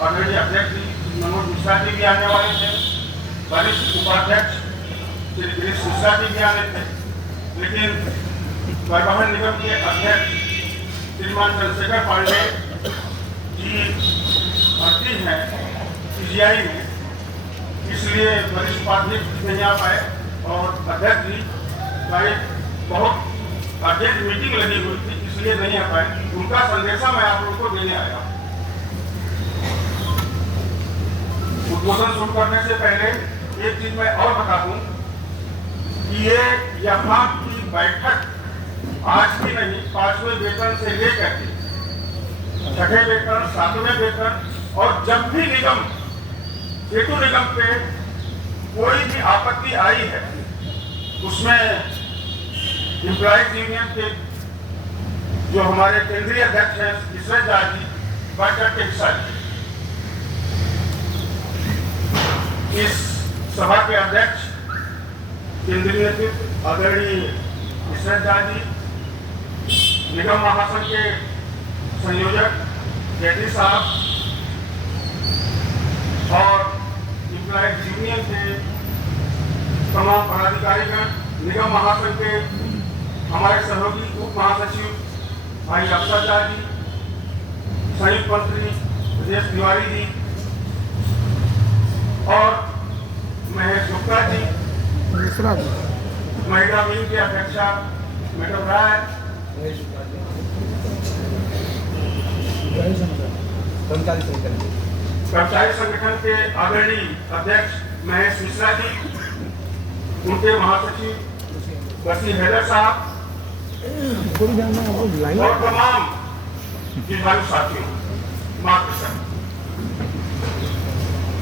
Already अध्यक्ष श्री मनोज मिश्रा जी भी आने वाले थे, वरिष्ठ उपाध्यक्ष श्री गिरीश मिश्रा जी भी आने थे, लेकिन परिवहन निगम के अध्यक्ष श्रीमान चंद्रशेखर पांडे जी भर्ती हैं CGI में, इसलिए वरिष्ठ उपाध्यक्ष नहीं आ पाए और अध्यक्ष जी का एक बहुत अर्जेंट मीटिंग लगी हुई थी, इसलिए नहीं आ पाए। उनका संदेशा मैं आप लोगों को देने आया। उद्बोधन शुरू करने से पहले एक चीज मैं और बता दूं कि ये यहाँ की बैठक आज की नहीं, 5वें वेतन से लेकर के 6ठे वेतन, 7वें वेतन और जब भी निगम सेतु निगम पे कोई भी आपत्ति आई है उसमें एम्प्लॉइज यूनियन के जो हमारे केंद्रीय अध्यक्ष हैं ईश्वर झा जी बढ़ चढ़ के हिस्सा लिए। इस सभा के अध्यक्ष केंद्रीय नेतृत्व आदरणीय ईश्वर झा जी, निगम महासंघ के संयोजक जयती साहब और एम्प्लॉइज यूनियन के तमाम पदाधिकारीगण, निगम महासंघ के हमारे सहयोगी उप महासचिव भाई अफसर झा जी, संयुक्त मंत्री राजेश तिवारी जी और महेश गुप्ता जी, महिला विंग की अध्यक्षा मैडम राय, कर्मचारी संगठन के आदरणीय अध्यक्ष महेश मिश्रा जी, उनके महासचिव बसी हैदर साहब और तमाम विभाग साथियों,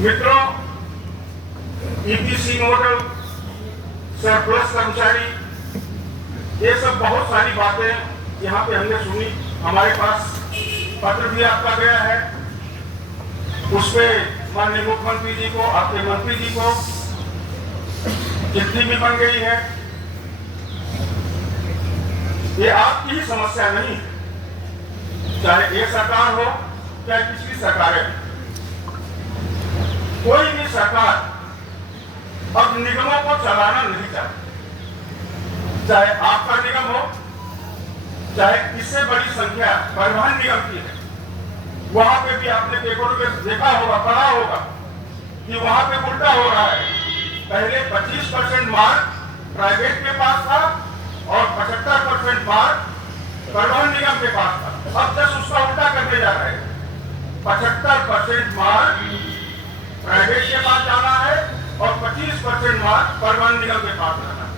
मित्रों, EPC मॉडल, सरप्लस कर्मचारी, ये सब बहुत सारी बातें यहाँ पे हमने सुनी। हमारे पास पत्र भी आपका गया है, उसपे माननीय मुख्यमंत्री जी को, आपके मंत्री जी को चिट्ठी भी बन गई है। ये आपकी ही समस्या नहीं है, चाहे ये सरकार हो चाहे पिछली सरकारें, कोई भी सरकार अब निगमों को चलाना नहीं चाहती, चाहे आपका निगम हो चाहे इससे बड़ी संख्या परिवहन निगम की है। वहां पे भी आपने पेपरों में देखा होगा, पढ़ा होगा कि वहां पे उल्टा हो रहा है। पहले 25% मार्क प्राइवेट के पास था और 75% मार्क परिवहन निगम के पास था। अब 10 उसका उल्टा करने जा रहे हैं, 75% मार्क प्राइवेट के पास जाना है और 25% मार्क परिवहन निगम के पास जाना है।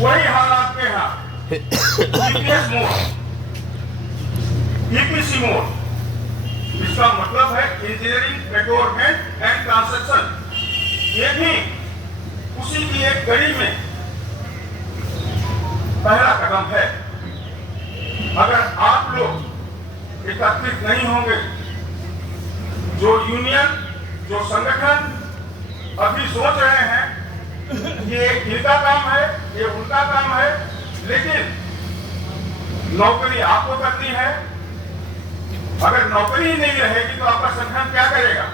वही हाल आपके यहाँ EPS मोड, EPC मोड, इसका मतलब है इंजीनियरिंग प्रोक्योरमेंट एंड ट्रांसैक्शन। ये भी उसी की एक कड़ी में पहला कदम है। अगर आप लोग एकत्रित नहीं होंगे, जो यूनियन, जो संगठन अभी सोच रहे हैं ये इनका काम है, ये उनका काम है, लेकिन नौकरी आपको करनी है। अगर नौकरी ही नहीं रहेगी तो आपका संगठन क्या करेगा?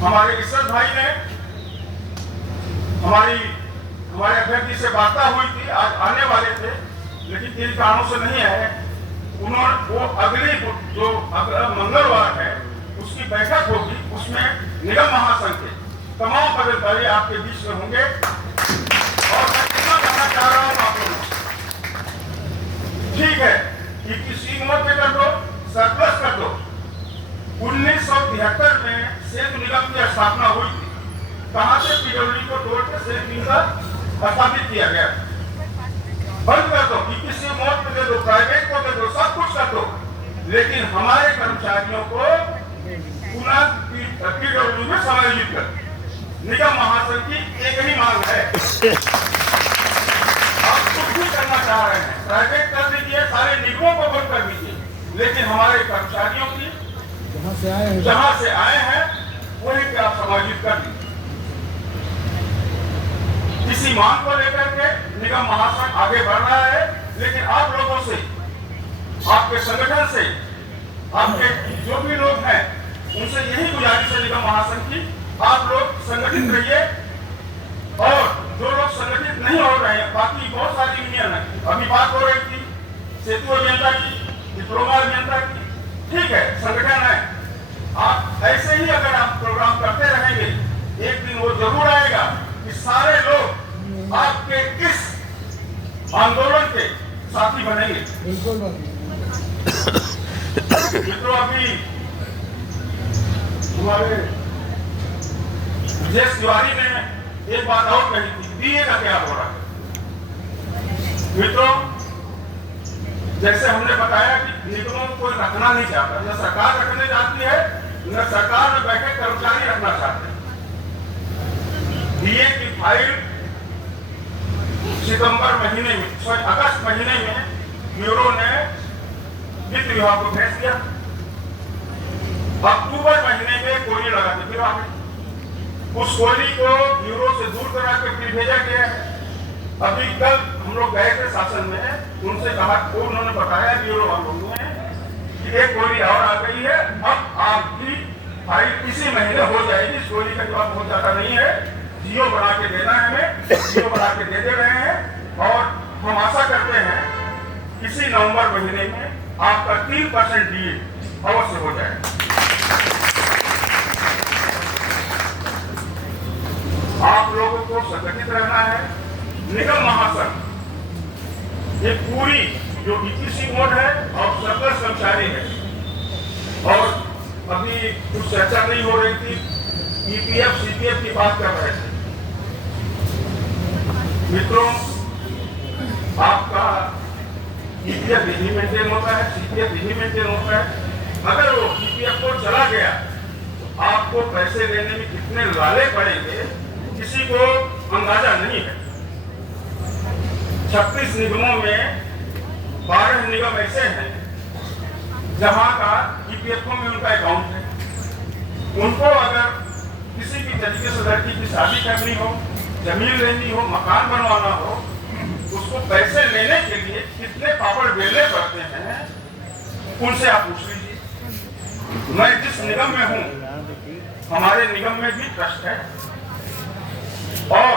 हमारे ईश्वर भाई ने हमारे अध्यक्ष जी से वार्ता हुई थी, आज आने वाले थे लेकिन किन कारणों से नहीं आए। उन्होंने वो अगली जो अगला मंगलवार है उसकी बैठक होगी, उसमें निगम महासंघ के तमाम पदाधिकारी आपके बीच में होंगे। और मैं इतना कहना चाह रहा हूँ आप लोगों, ठीक है EPC मोड पे कर दो, सरप्लस कर दो। 1973 में सेतु निगम की स्थापना हुई थी। कहां से PWD को तोड़ के सेतु निगम स्थापित किया गया। बंद कर दो, EPC मोड पे दे दो, प्राइवेट को दे दो, सब कुछ कर दो, लेकिन हमारे कर्मचारियों को पुनः PWD में समायोजित कर। निगम महासंघ की एक ही मांग है, आप कुछ भी करना चाह रहे हैं, प्राइवेट कर दीजिए, सारे निगमों को बंद कर दीजिए, लेकिन हमारे कर्मचारियों की जहां से आए हैं वहीं पे आप समायोजित कर दीजिए। इसी मांग को लेकर के निगम महासंघ आगे बढ़ रहा है, लेकिन आप लोगों से, आपके संगठन से, आपके जो भी लोग उनसे यही गुजारिश है निगम महासंघ की, आप लोग संगठित रहिए। और जो लोग संगठित नहीं हो रहे हैं, बाकी बहुत सारी यूनियन है, अभी बात हो रही थी सेतु अभियंता की, डिप्लोमा अभियंता की, ठीक है, संगठन है। आप ऐसे ही अगर आप प्रोग्राम करते रहेंगे, एक दिन वो जरूर आएगा कि सारे लोग आपके इस आंदोलन के साथी बनेंगे। मित्रों, अभी हमारे विजय तिवारी ने एक बात और कही थी, बीए का क्या हो रहा है। मित्रों, जैसे हमने बताया कि निगमों को कोई रखना नहीं चाहता, न सरकार रखने चाहती है, न सरकार में बैठे कर्मचारी रखना चाहते हैं। बीए की फाइल सितंबर महीने में, अगस्त महीने में ब्यूरो ने वित्त विभाग को भेज दिया। अक्टूबर महीने में कोयली लगा के फिर आ गई। उस कोयली को ब्यूरो से दूर करा के फिर भेजा गया है। अभी कल हम लोग गए थे शासन में, उनसे कहा, उन्होंने बताया ब्यूरो वालों ने कि एक कोयली और आ गई है, अब आपकी फाइल इसी महीने हो जाएगी। इस कोयली का जवाब बहुत ज्यादा नहीं है, जियो बना के देना है, हमें जियो बना के दे रहे हैं। और हम आशा करते हैं इसी नवंबर महीने में आपका 3% डीए अवश्य हो जाए। आप लोगों को संगठित रहना है। निगम महासंघ ये पूरी जो ईपीसी मोड है और सरकार कर्मचारी है, और अभी कुछ चर्चा नहीं हो रही थी, ईपीएफ सीपीएफ की बात कर रहे थे। मित्रों, आपका ईपीएफ यही मेंटेन होता है, सीपीएफ यही मेंटेन होता है। अगर वो ईपीएफ को चला गया तो आपको पैसे देने में कितने लाले पड़ेंगे किसी को अंदाजा नहीं है। 36 निगमों में 12 निगम ऐसे हैं जहां का ईपीएफओ में उनका अकाउंट है। उनको अगर किसी भी तरीके से लड़की की शादी करनी हो, जमीन लेनी हो, मकान बनवाना हो, उसको पैसे लेने के लिए कितने पापड़ बेलने पड़ते हैं, उनसे आप पूछ लीजिए। मैं जिस निगम में हूं, हमारे निगम में भी ट्रस्ट है, और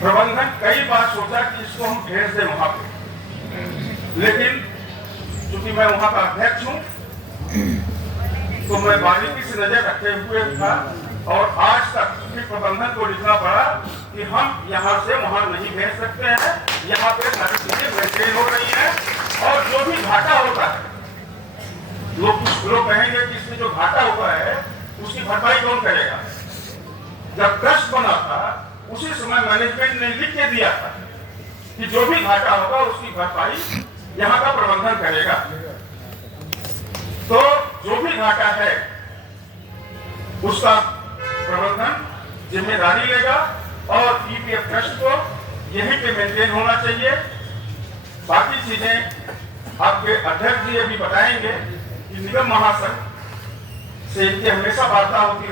प्रबंधन कई बार सोचा कि इसको हम भेज दें वहां पे, लेकिन चूंकि मैं वहां का अध्यक्ष हूं तो मैं बारीकी से नजर रखे हुए था, और आज तक भी प्रबंधन को लिखना पड़ा कि हम यहाँ से वहां नहीं भेज सकते हैं, यहाँ पे सारी चीजें मेंटेन हो रही है। और जो भी घाटा होता है, लोग कहेंगे कि इसमें जो घाटा हुआ है उसकी भरपाई कौन करेगा। जब ट्रस्ट बना था उसी समय मैनेजमेंट ने लिख के दिया था कि जो भी घाटा होगा उसकी भरपाई यहाँ का प्रबंधन करेगा। तो जो भी घाटा है उसका प्रबंधन जिम्मेदारी लेगा, और ईपीएफ ट्रस्ट को यहीं पे मेंटेन होना चाहिए। बाकी चीजें आपके अध्यक्ष जी अभी बताएंगे कि निगम महासंघ से इनकी हमेशा वार्ता होती है।